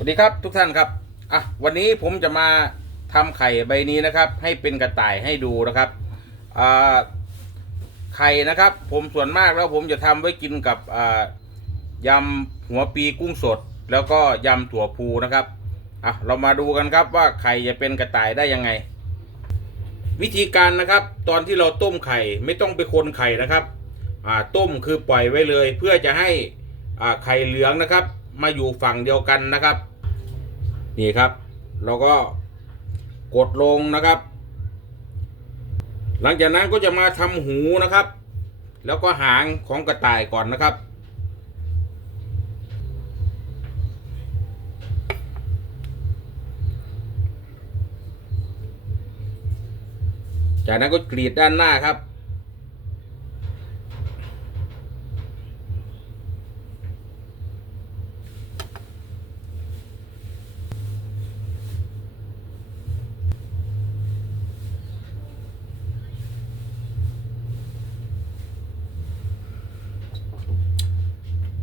สวัสดีครับทุกท่านครับอะวันนี้ผมจะมาทำไข่ใบนี้นะครับ ให้เป็นกระต่ายให้ดูนะครับอ่าไข่นะครับ ผมส่วนมากแล้วผมจะทำไว้กินกับอ่ายำหัวปีกุ้งสด แล้วก็ยำถั่วพูนะครับอะเรามาดูกันครับว่าไข่จะเป็นกระต่ายได้ยังไง วิธีการนะครับ ตอนที่เราต้มไข่ไม่ต้องไปคนไข่นะครับอ่าต้มคือปล่อยไว้เลย เพื่อจะให้อ่าไข่เหลืองนะครับ มาอยู่ฝั่งเดียวกันนะครับ นี่ครับ เราก็กดลงนะครับ หลังจากนั้นก็จะมาทำหูนะครับ แล้วก็หางของกระต่ายก่อนนะครับจากนั้นก็กรีดด้านหน้าครับ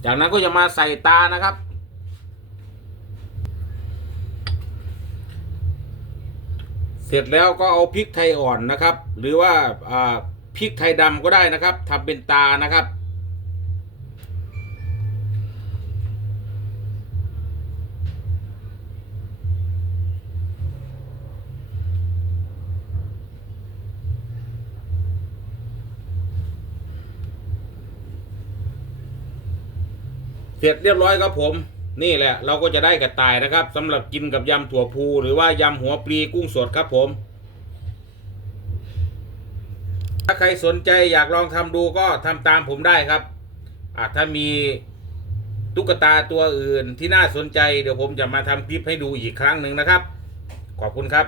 จากนั้นก็จะมาใส่ตานะครับ เสร็จแล้วก็เอาพริกไทยอ่อนนะครับ หรือว่าพริกไทยดำก็ได้นะครับทำเป็นตานะครับ ร็จเรียบร้อยครับผม นี่แหละ เราก็จะได้กระต่ายนะครับสำหรับกินกับยำถั่วพูหรือว่ายำหัวปลีกุ้งสดครับผม ถ้าใครสนใจอยากลองทำดูก็ทำตามผมได้ครับอะถ้ามีตุ๊กตาตัวอื่นที่น่าสนใจเดี๋ยวผมจะมาทำคลิปให้ดูอีกครั้งหนึ่งนะครับ ขอบคุณครับ